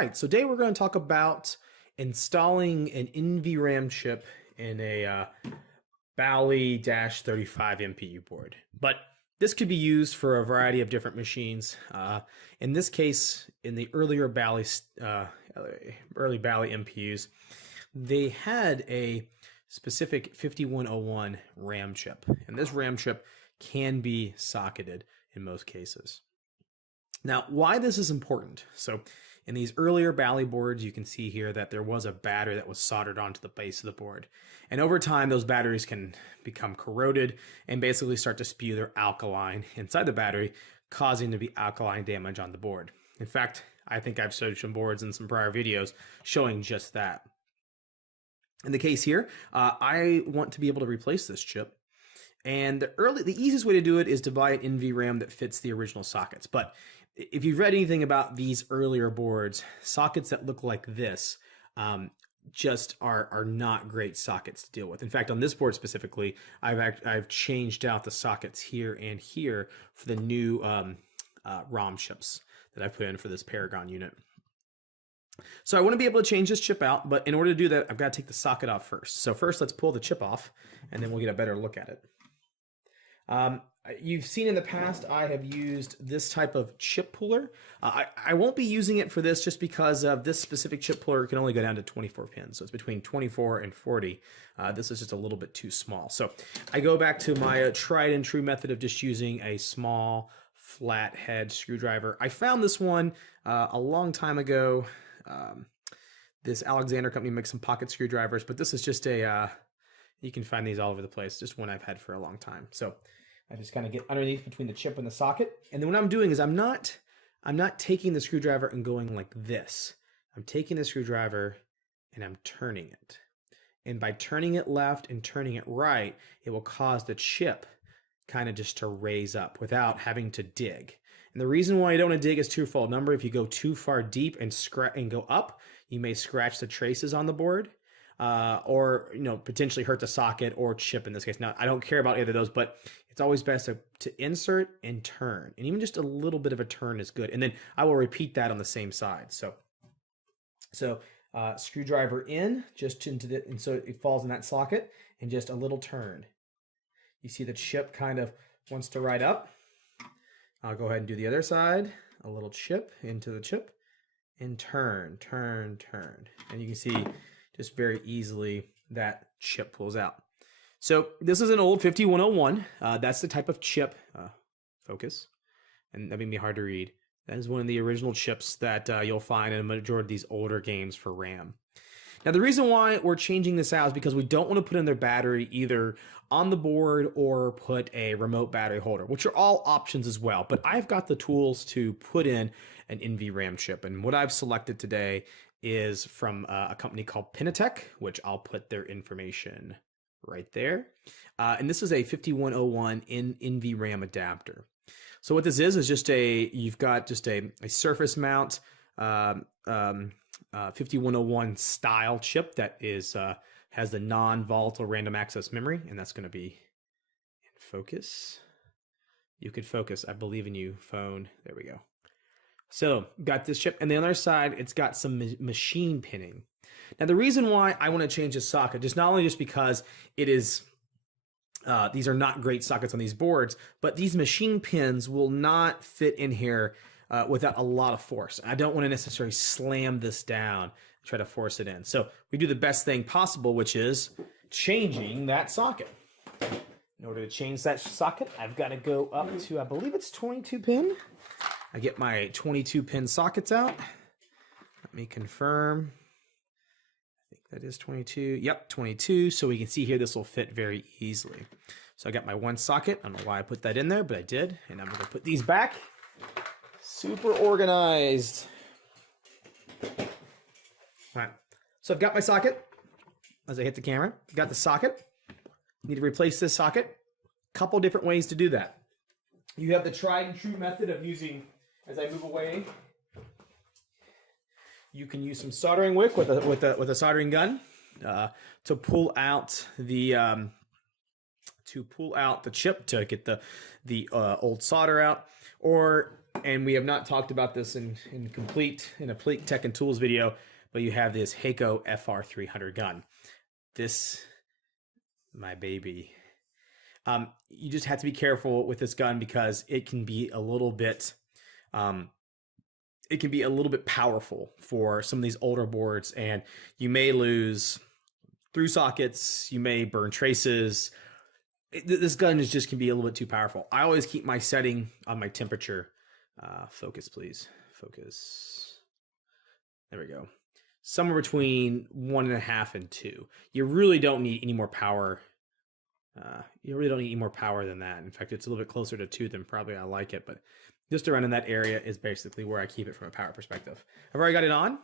right, so today we're going to talk about installing an NVRAM chip in a Bally-35 MPU board. But this could be used for a variety of different machines. In this case, in the early Bally MPUs, they had a specific 5101 RAM chip, and this RAM chip can be socketed in most cases. Now, why this is important? So in these earlier Bally boards, you can see here that there was a battery that was soldered onto the base of the board. And over time, those batteries can become corroded and basically start to spew their alkaline inside the battery, causing to be alkaline damage on the board. In fact, I think I've showed some boards in some prior videos showing just that. In the case here, I want to be able to replace this chip. And the easiest way to do it is to buy an NVRAM that fits the original sockets. But if you've read anything about these earlier boards, sockets that look like this just are not great sockets to deal with. In fact, on this board specifically, I've changed out the sockets here and here for the new ROM chips that I put in for this Paragon unit. So I want to be able to change this chip out, but in order to do that, I've got to take the socket off first. So first, let's pull the chip off, and then we'll get a better look at it. You've seen in the past, I have used this type of chip puller. I won't be using it for this just because this specific chip puller can only go down to 24 pins. So it's between 24 and 40. This is just a little bit too small. So I go back to my tried and true method of just using a small flat head screwdriver. I found this one a long time ago. This Alexander company makes some pocket screwdrivers, but this is just a, you can find these all over the place, just one I've had for a long time. So I just kind of get underneath between the chip and the socket. And then what I'm doing is I'm not taking the screwdriver and going like this. I'm taking the screwdriver and I'm turning it. And by turning it left and turning it right, it will cause the chip kind of just to raise up without having to dig. And the reason why you don't want to dig is twofold. Number, if you go too far deep and go up, you may scratch the traces on the board. Or potentially hurt the socket or chip in this case. Now, I don't care about either of those, but it's always best to insert and turn. And even just a little bit of a turn is good. And then I will repeat that on the same side. So screwdriver in, just into and so it falls in that socket, and just a little turn. You see the chip kind of wants to ride up. I'll go ahead and do the other side. A little chip into the chip, and turn, turn, turn. And you can see just very easily that chip pulls out. So this is an old 5101. That's the type of chip, focus, and that made me hard to read. That is one of the original chips that you'll find in a majority of these older games for RAM. Now the reason why we're changing this out is because we don't want to put in their battery either on the board or put a remote battery holder, which are all options as well. But I've got the tools to put in an NVRAM chip, and what I've selected today is from a company called Pinatech, which I'll put their information right there. And this is a 5101 NVRAM adapter. So what this is just you've got just a surface mount 5101 style chip that is has the non-volatile random access memory, and that's going to be in focus. You could focus. I believe in you, phone. There we go. So got this chip, and the other side, it's got some machine pinning. Now the reason why I want to change this socket is not only just because it is, these are not great sockets on these boards, but these machine pins will not fit in here without a lot of force. I don't want to necessarily slam this down and try to force it in. So we do the best thing possible, which is changing that socket. In order to change that socket, I've got to go up to, I believe it's 22 pin. I get my 22 pin sockets out. Let me confirm. I think that is 22. Yep, 22. So we can see here this will fit very easily. So I got my one socket. I don't know why I put that in there, but I did. And I'm going to put these back. Super organized. All right. So I've got my socket. As I hit the camera, got the socket. Need to replace this socket. Couple different ways to do that. You have the tried and true method of using, as I move away, you can use some soldering wick with a soldering gun to pull out the to pull out the chip to get the old solder out, or, and we have not talked about this in a complete tech and tools video, but you have this Hakko FR300 gun. This, my baby. You just have to be careful with this gun because it can be a little bit powerful for some of these older boards, and you may lose through sockets, you may burn traces. This gun is just can be a little bit too powerful. I always keep my setting on my temperature. Focus, please. Focus. There we go. Somewhere between 1.5 and 2. You really don't need any more power. You really don't need any more power than that. In fact, it's a little bit closer to 2 than probably I like it, but just around in that area is basically where I keep it from a power perspective. I've already got it on.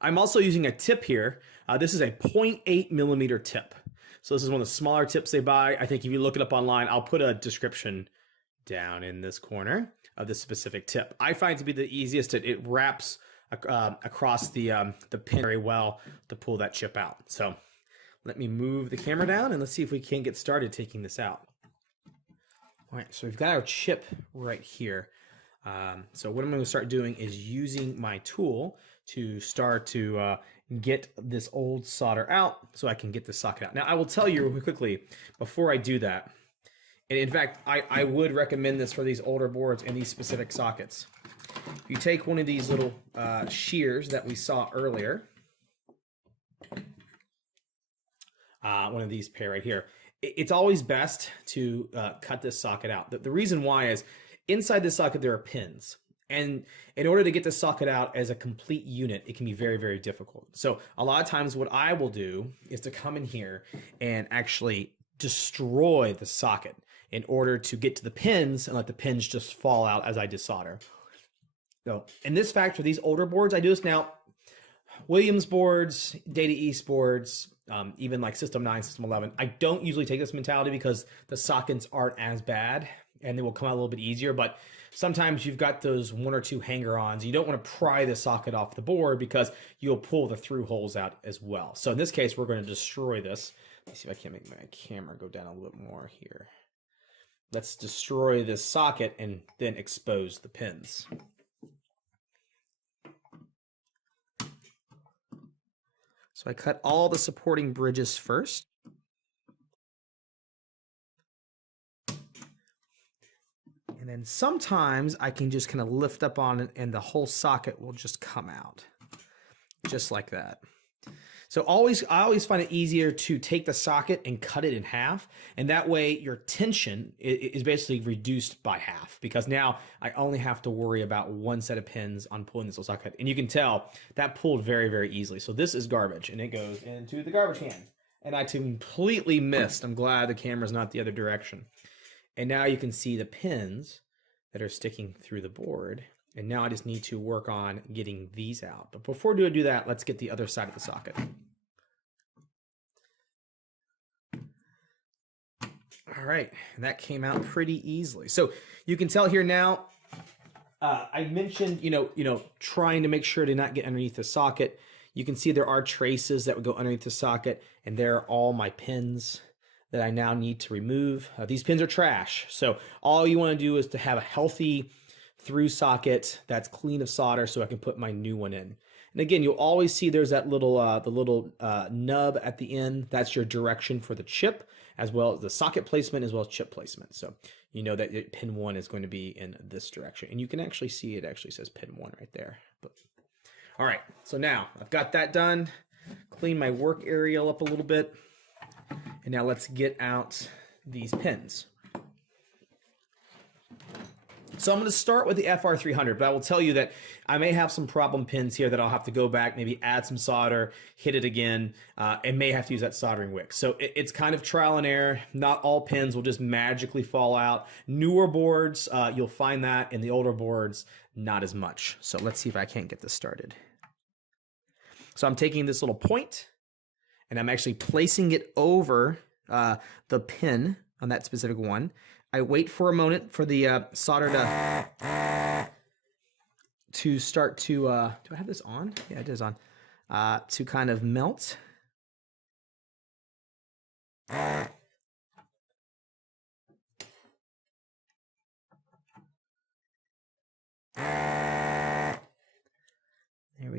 I'm also using a tip here. This is a 0.8 millimeter tip. So this is one of the smaller tips they buy. I think if you look it up online, I'll put a description down in this corner of this specific tip. I find it to be the easiest. It wraps across the pin very well to pull that chip out. So let me move the camera down and let's see if we can get started taking this out. All right, so we've got our chip right here. So what I'm going to start doing is using my tool to start to get this old solder out so I can get the socket out. Now, I will tell you real quickly before I do that, and in fact, I would recommend this for these older boards and these specific sockets. You take one of these little shears that we saw earlier, one of these pair right here. It's always best to cut this socket out. The reason why is inside this socket there are pins. And in order to get the socket out as a complete unit, it can be very, very difficult. So a lot of times what I will do is to come in here and actually destroy the socket in order to get to the pins and let the pins just fall out as I desolder. So in this fact, for these older boards, I do this now. Williams boards, Data East boards, even like System 9, System 11. I don't usually take this mentality because the sockets aren't as bad and they will come out a little bit easier, but sometimes you've got those 1 or 2 hanger-ons. You don't want to pry the socket off the board because you'll pull the through holes out as well. So in this case, we're going to destroy this. Let's see if I can make my camera go down a little bit more here. Let's destroy this socket and then expose the pins. So I cut all the supporting bridges first. And then sometimes I can just kind of lift up on it and the whole socket will just come out. Just like that. So I always find it easier to take the socket and cut it in half. And that way your tension is basically reduced by half because now I only have to worry about one set of pins on pulling this little socket. And you can tell that pulled very, very easily. So this is garbage and it goes into the garbage can. And I completely missed. I'm glad the camera's not the other direction. And now you can see the pins that are sticking through the board. And now I just need to work on getting these out. But before I do that, let's get the other side of the socket. All right, and that came out pretty easily. So you can tell here now, I mentioned, trying to make sure to not get underneath the socket. You can see there are traces that would go underneath the socket, and there are all my pins that I now need to remove. These pins are trash. So all you want to do is to have a healthy through socket that's clean of solder so I can put my new one in. And again, you'll always see there's that little nub at the end. That's your direction for the chip, as well as the socket placement, as well as chip placement. So you know that pin 1 is going to be in this direction. And you can actually see it actually says pin 1 right there. But, all right, so now I've got that done. Clean my work area up a little bit. And now let's get out these pins. So I'm going to start with the FR300, but I will tell you that I may have some problem pins here that I'll have to go back, maybe add some solder, hit it again, and may have to use that soldering wick. So it's kind of trial and error. Not all pins will just magically fall out. Newer boards, you'll find that. In the older boards, not as much. So let's see if I can't get this started. So I'm taking this little point, and I'm actually placing it over the pin on that specific one. I wait for a moment for the solder to start to, do I have this on? Yeah, it is on. To kind of melt.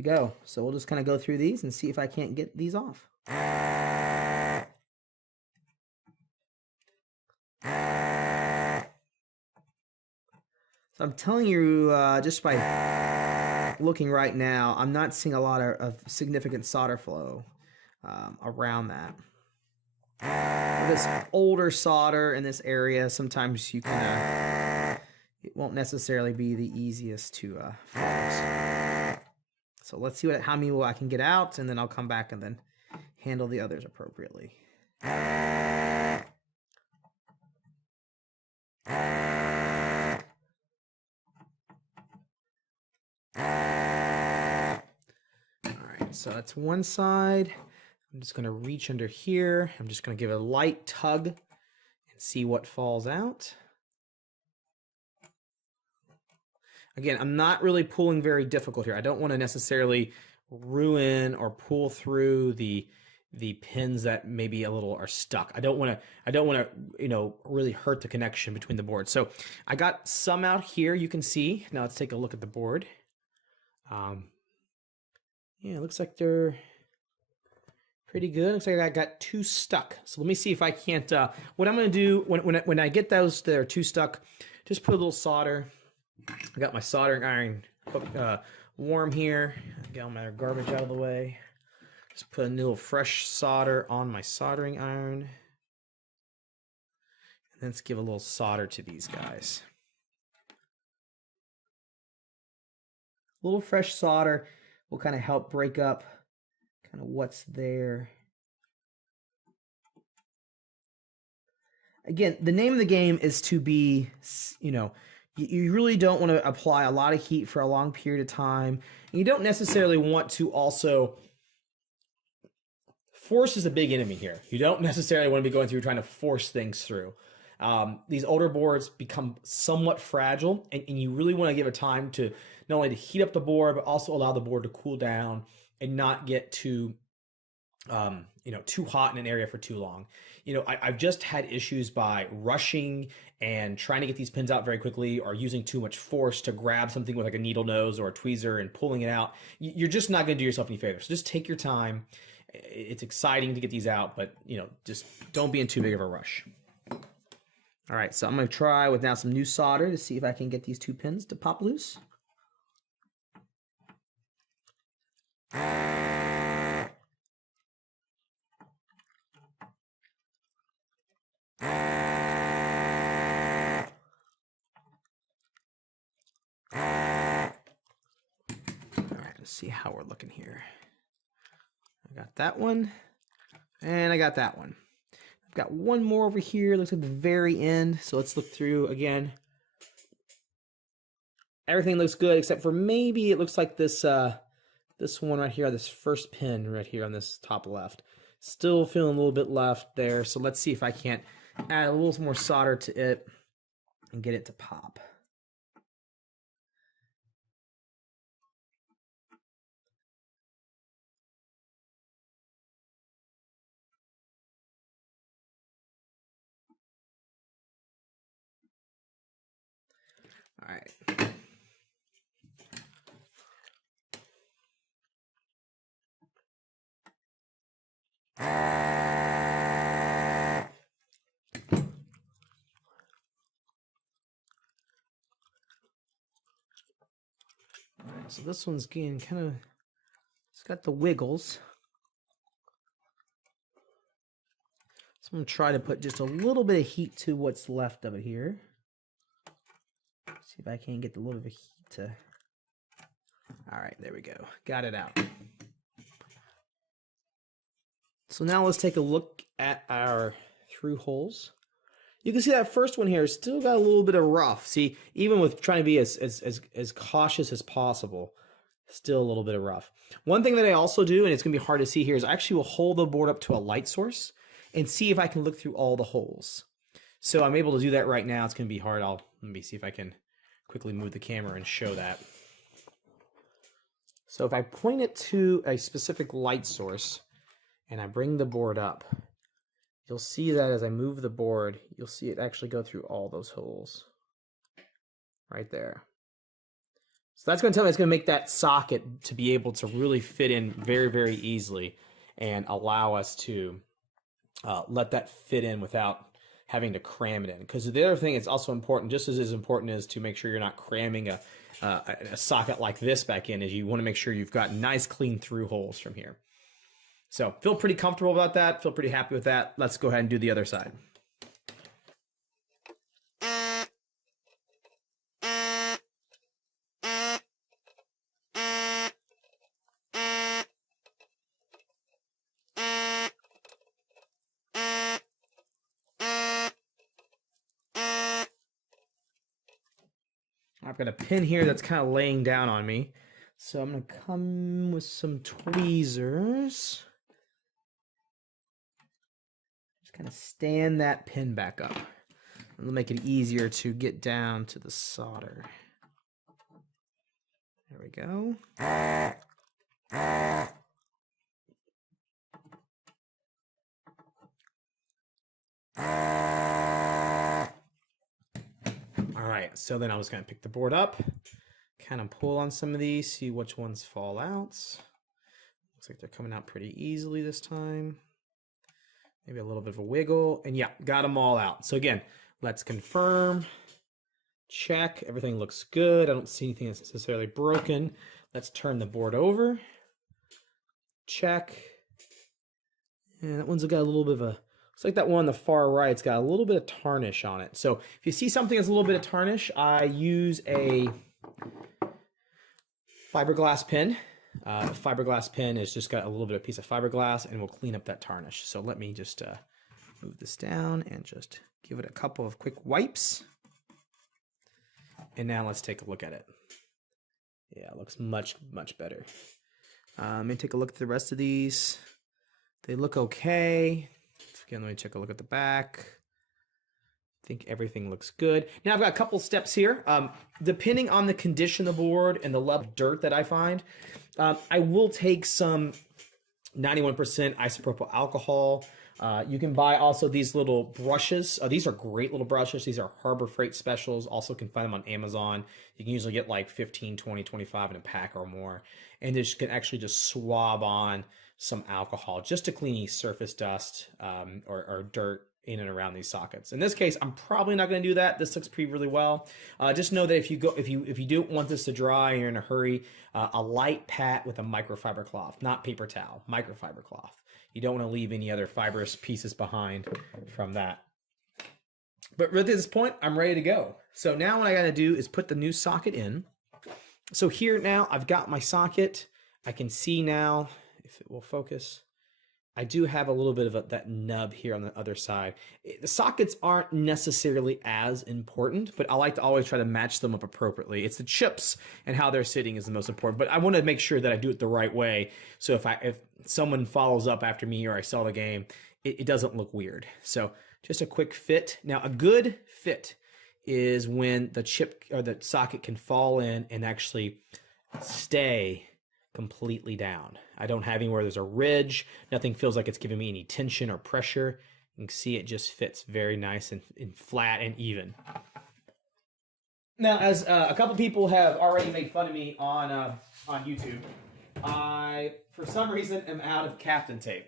we go. So we'll just kind of go through these and see if I can't get these off. So I'm telling you, just by looking right now, I'm not seeing a lot of significant solder flow around that. This older solder in this area, sometimes you kind of, it won't necessarily be the easiest to focus. So let's see how many I can get out, and then I'll come back and then handle the others appropriately. So that's one side. I'm just going to reach under here. I'm just going to give it a light tug and see what falls out. Again, I'm not really pulling very difficult here. I don't want to necessarily ruin or pull through the pins that maybe a little are stuck. I don't want to, you know, really hurt the connection between the boards. So I got some out here, you can see. Now let's take a look at the board. Yeah, it looks like they're pretty good. Looks like I got 2 stuck. So let me see if I can't, what I'm going to do when I get those that are 2 stuck, just put a little solder. I got my soldering iron warm here. Get all my garbage out of the way. Just put a little fresh solder on my soldering iron. And let's give a little solder to these guys. A little fresh solder will kind of help break up kind of what's there. Again, the name of the game is to be, you know, you really don't want to apply a lot of heat for a long period of time. And you don't necessarily want to also, force is a big enemy here. You don't necessarily want to be going through trying to force things through. These older boards become somewhat fragile, and you really want to give it time to not only to heat up the board, but also allow the board to cool down and not get too, you know, too hot in an area for too long. You know, I've just had issues by rushing and trying to get these pins out very quickly, or using too much force to grab something with like a needle nose or a tweezer and pulling it out. You're just not going to do yourself any favor. So just take your time. It's exciting to get these out, but, you know, just don't be in too big of a rush. All right, so I'm going to try with now some new solder to see if I can get these 2 pins to pop loose. Let's see how we're looking here. I got that one, and I got that one. I've got one more over here. Looks like the very end. So let's look through again. Everything looks good except for maybe it looks like this this one right here, this first pin right here on this top left. Still feeling a little bit left there. So let's see if I can't add a little more solder to it and get it to pop. All right. So this one's getting kind of, it's got the wiggles. So I'm going to try to put just a little bit of heat to what's left of it here. See if I can get a little bit of heat to, all right, there we go. Got it out. So now let's take a look at our through holes. You can see that first one here still got a little bit of rough. See, even with trying to be as cautious as possible, still a little bit of rough. One thing that I also do, and it's gonna be hard to see here, is I actually will hold the board up to a light source and see if I can look through all the holes. So I'm able to do that right now. It's gonna be hard. Let me see if I can quickly move the camera and show that. So if I point it to a specific light source and I bring the board up, you'll see that as I move the board, you'll see it actually go through all those holes right there. So that's going to tell me it's going to make that socket to be able to really fit in very, very easily and allow us to let that fit in without having to cram it in. Because the other thing is also important, just as important is to make sure you're not cramming a socket like this back in, is you want to make sure you've got nice clean through holes from here. So feel pretty comfortable about that, feel pretty happy with that. Let's go ahead and do the other side. I've got a pin here that's kind of laying down on me. So I'm going to come with some tweezers. Just kind of stand that pin back up. It'll make it easier to get down to the solder. There we go. Alright, so then I was going to pick the board up, kind of pull on some of these, see which ones fall out. Looks like they're coming out pretty easily this time. Maybe a little bit of a wiggle, and yeah, got them all out. So again, let's confirm, check, everything looks good. I don't see anything that's necessarily broken. Let's turn the board over, check. And that one's got a little bit of a, looks like that one on the far right's got a little bit of tarnish on it. So if you see something that's a little bit of tarnish, I use a fiberglass pin. Fiberglass pin has just got a little bit of piece of fiberglass and will clean up that tarnish. So let me just move this down and just give it a couple of quick wipes. And now let's take a look at it. Yeah, it looks much, much better. Let me take a look at the rest of these. They look okay. Again, let me take a look at the back. I think everything looks good. Now I've got a couple steps here. Depending on the condition of the board and the level of dirt that I find, I will take some 91% isopropyl alcohol. You can buy also these little brushes. These are great little brushes. These are Harbor Freight specials. Also can find them on Amazon. You can usually get like 15, 20, 25 in a pack or more. And you can actually just swab on some alcohol just to clean any surface dust or dirt in and around these sockets. In this case, I'm probably not going to do that. This looks really well. Just know that if you do want this to dry, you're in a hurry, a light pat with a microfiber cloth, not paper towel, microfiber cloth. You don't want to leave any other fibrous pieces behind from that. But really at this point, I'm ready to go. So now what I got to do is put the new socket in. So here now I've got my socket. I can see now, if it will focus, I do have a little bit of that nub here on the other side. The sockets aren't necessarily as important, but I like to always try to match them up appropriately. It's the chips and how they're sitting is the most important, but I want to make sure that I do it the right way. So if someone follows up after me or I sell the game, it doesn't look weird. So just a quick fit. Now a good fit is when the chip or the socket can fall in and actually stay completely down. I don't have anywhere there's a ridge. Nothing feels like it's giving me any tension or pressure. You can see it just fits very nice and flat and even. Now, as a couple people have already made fun of me on YouTube, I, for some reason, am out of Captain tape.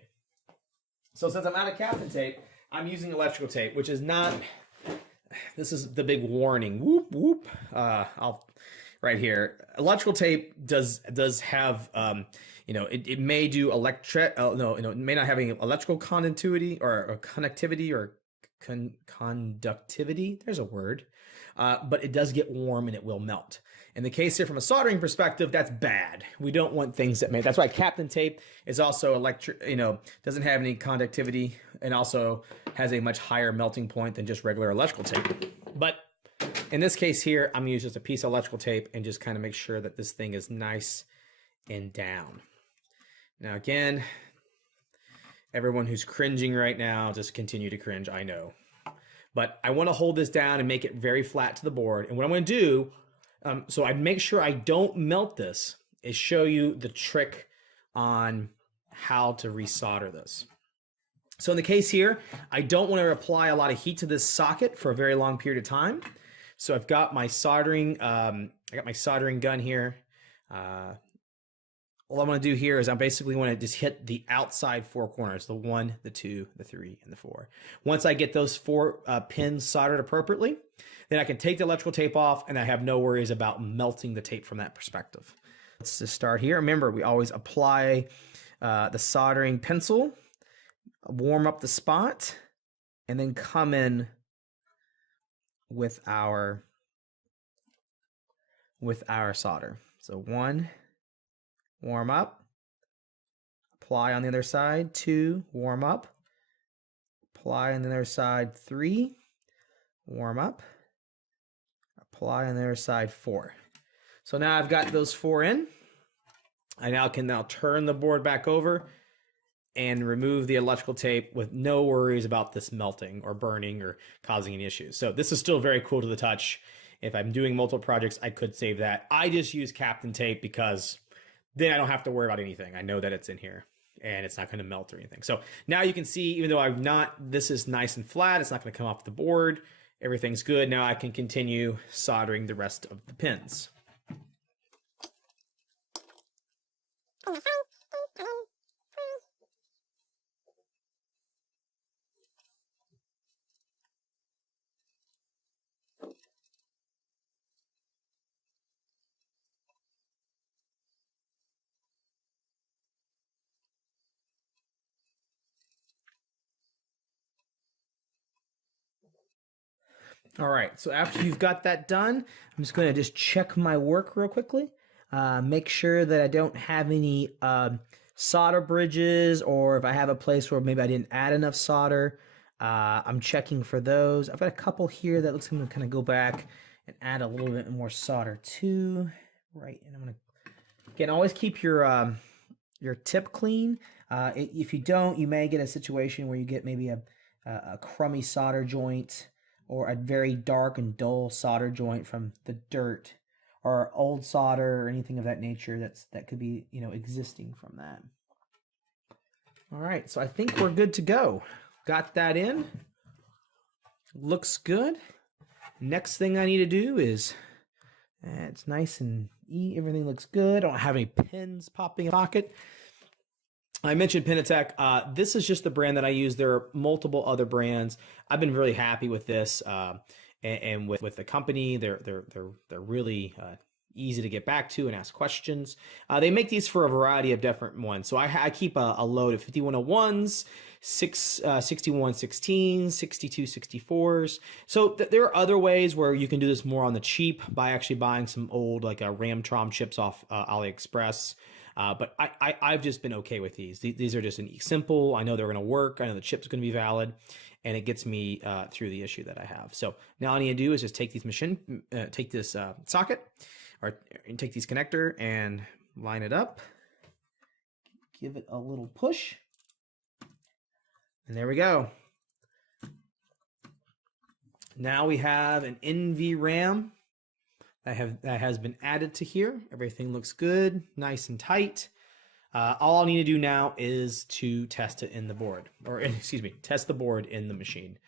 So since I'm out of Captain tape, I'm using electrical tape, which is not, this is the big warning. Whoop, whoop. Right here, electrical tape does have, it may do it may not have any electrical conductivity or connectivity or conductivity. There's a word, but it does get warm and it will melt. In the case here, from a soldering perspective, that's bad. We don't want things that may. That's why Captain tape is also doesn't have any conductivity and also has a much higher melting point than just regular electrical tape. But in this case here, I'm going to use just a piece of electrical tape and just kind of make sure that this thing is nice and down. Now again, everyone who's cringing right now, just continue to cringe, I know. But I want to hold this down and make it very flat to the board. And what I'm going to do, so I make sure I don't melt this, is show you the trick on how to resolder this. So in the case here, I don't want to apply a lot of heat to this socket for a very long period of time. So I've got my soldering, I got my soldering gun here. All I'm going to do here is I basically want to just hit the outside four corners, the 1, the 2, the 3, and the 4. Once I get those 4 pins soldered appropriately, then I can take the electrical tape off and I have no worries about melting the tape from that perspective. Let's just start here. Remember, we always apply the soldering pencil, warm up the spot, and then come in with our solder. So 1, warm up, apply on the other side. 2, warm up, apply on the other side. 3, warm up, apply on the other side. 4. So now I've got those 4 in. I can now turn the board back over and remove the electrical tape with no worries about this melting or burning or causing any issues. So this is still very cool to the touch. If I'm doing multiple projects, I could save that. I just use Captain Tape because then I don't have to worry about anything. I know that it's in here and it's not going to melt or anything. So now you can see, even though this is nice and flat, it's not going to come off the board. Everything's good. Now I can continue soldering the rest of the pins. All right, so after you've got that done, I'm just going to just check my work real quickly. Make sure that I don't have any solder bridges, or if I have a place where maybe I didn't add enough solder, I'm checking for those. I've got a couple here that looks like I'm going to kind of go back and add a little bit more solder too. Right, and I'm going to, again, always keep your tip clean. If you don't, you may get a situation where you get maybe a crummy solder joint, or a very dark and dull solder joint from the dirt, or old solder, or anything of that nature that could be, existing from that. All right, so I think we're good to go. Got that in. Looks good. Next thing I need to do is, it's nice and everything looks good. I don't have any pins popping in the pocket. I mentioned Pinatek. This is just the brand that I use. There are multiple other brands. I've been really happy with this, and with the company. They're really easy to get back to and ask questions. They make these for a variety of different ones. So I keep a load of 5101s, 6116s, 6264s. So there are other ways where you can do this more on the cheap by actually buying some old RAM Trom chips off AliExpress. But I've just been okay with these. These are just simple. I know they're going to work. I know the chip's going to be valid, and it gets me through the issue that I have. So now all I need to do is just take this socket, or take these connector and line it up. Give it a little push, and there we go. Now we have an NVRAM that has been added to here. Everything looks good, nice and tight. All I'll need to do now is to test it in the board, or excuse me, test the board in the machine.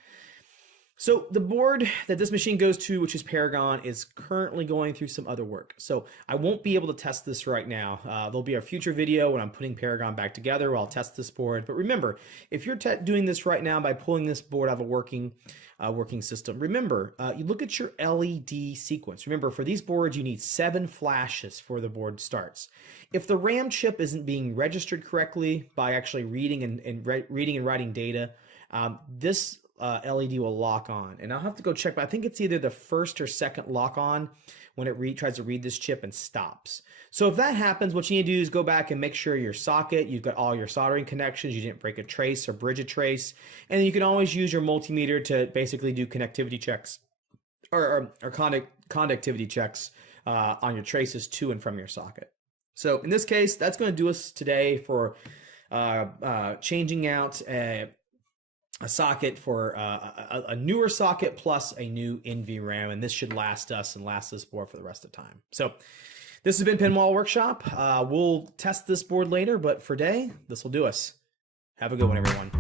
So the board that this machine goes to, which is Paragon, is currently going through some other work. So I won't be able to test this right now. There'll be a future video when I'm putting Paragon back together where I'll test this board. But remember, if you're doing this right now by pulling this board out of a working system, remember, you look at your LED sequence. Remember, for these boards, you need 7 flashes before the board starts. If the RAM chip isn't being registered correctly by actually reading and writing data, this LED will lock on, and I'll have to go check, but I think it's either the first or second lock on when it tries to read this chip and stops. So if that happens, what you need to do is go back and make sure your socket, you've got all your soldering connections, you didn't break a trace or bridge a trace, and then you can always use your multimeter to basically do connectivity checks or conductivity checks on your traces to and from your socket. So in this case, that's going to do us today for changing out a socket for a newer socket plus a new NVRAM, and this should last us and last this board for the rest of the time. So this has been Pinball Workshop. We'll test this board later, but for today, this will do us. Have a good one, everyone.